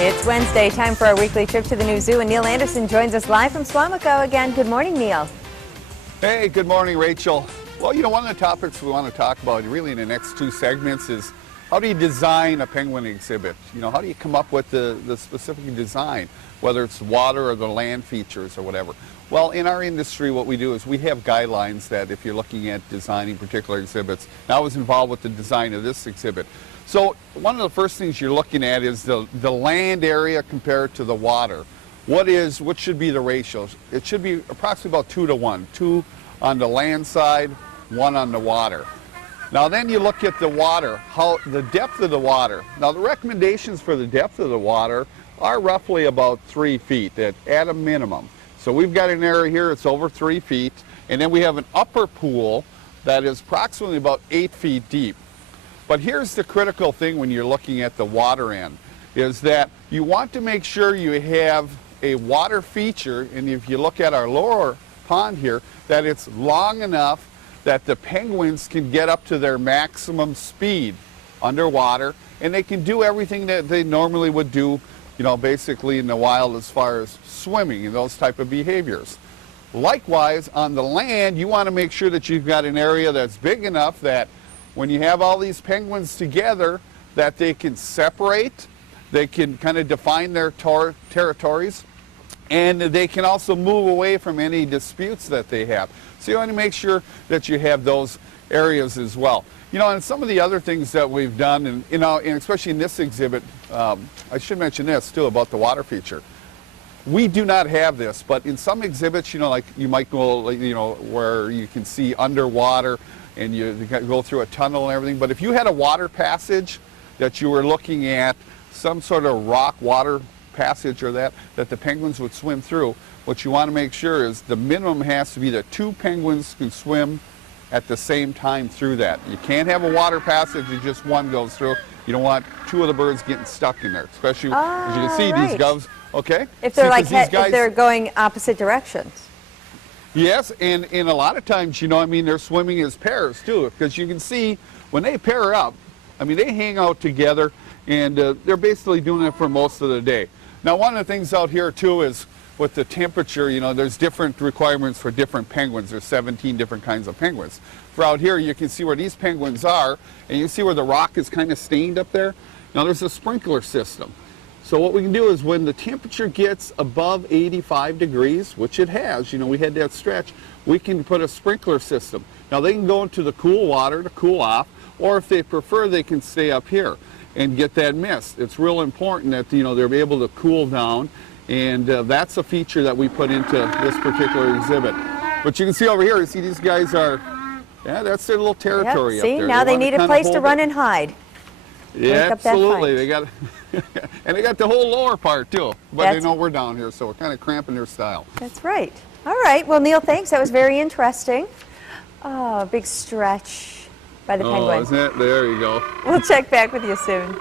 It's Wednesday, time for our weekly trip to the new zoo, and Neil Anderson joins us live from Swamico again. Good morning, Neil. Hey, good morning, Rachel. Well, one of the topics we want to talk about really in the next two segments is how do you design a penguin exhibit? How do you come up with the specific design, whether it's water or the land features or whatever? Well, in our industry, what we do is we have guidelines that if you're looking at designing particular exhibits, and I was involved with the design of this exhibit. So one of the first things you're looking at is the land area compared to the water. What should be the ratios? It should be approximately about 2 to 1. 2 on the land side, 1 on the water. Now then you look at the water, the depth of the water. Now the recommendations for the depth of the water are roughly about 3 feet at a minimum. So we've got an area here that's over 3 feet, and then we have an upper pool that is approximately about 8 feet deep. But here's the critical thing when you're looking at the water end, is that you want to make sure you have a water feature, and if you look at our lower pond here, that it's long enough that the penguins can get up to their maximum speed underwater, and they can do everything that they normally would do, basically in the wild as far as swimming and those type of behaviors. Likewise, on the land, you want to make sure that you've got an area that's big enough that when you have all these penguins together, that they can separate, they can kind of define their territories, and they can also move away from any disputes that they have. So you want to make sure that you have those areas as well. And some of the other things that we've done, and especially in this exhibit, I should mention this too about the water feature. We do not have this, but in some exhibits, like you might go, where you can see underwater and you go through a tunnel and everything. But if you had a water passage that you were looking at, some sort of rock water passage or that the penguins would swim through, what you want to make sure is the minimum has to be that 2 penguins can swim at the same time through that. You can't have a water passage if just one goes through. You don't want 2 of the birds getting stuck in there, especially as you can see right. These doves. Okay. If they're if they're going opposite directions. Yes, and a lot of times, they're swimming as pairs too, because you can see when they pair up, they hang out together, and they're basically doing it for most of the day. Now, one of the things out here too is with the temperature, there's different requirements for different penguins. There's 17 different kinds of penguins. For out here, you can see where these penguins are, and you see where the rock is kind of stained up there. Now, there's a sprinkler system. So what we can do is when the temperature gets above 85 degrees, which it has, we had that stretch, we can put a sprinkler system. Now they can go into the cool water to cool off, or if they prefer, they can stay up here and get that mist. It's real important that, they're able to cool down, and that's a feature that we put into this particular exhibit. But you can see over here, you see these guys are, that's their little territory up there. See, now they need a place to run and hide. Yeah, absolutely. They got, and they got the whole lower part too. But they know we're down here, so we're kind of cramping their style. That's right. All right. Well, Neil, thanks. That was very interesting. Oh, big stretch by the penguin. Oh, isn't it? There you go. We'll check back with you soon.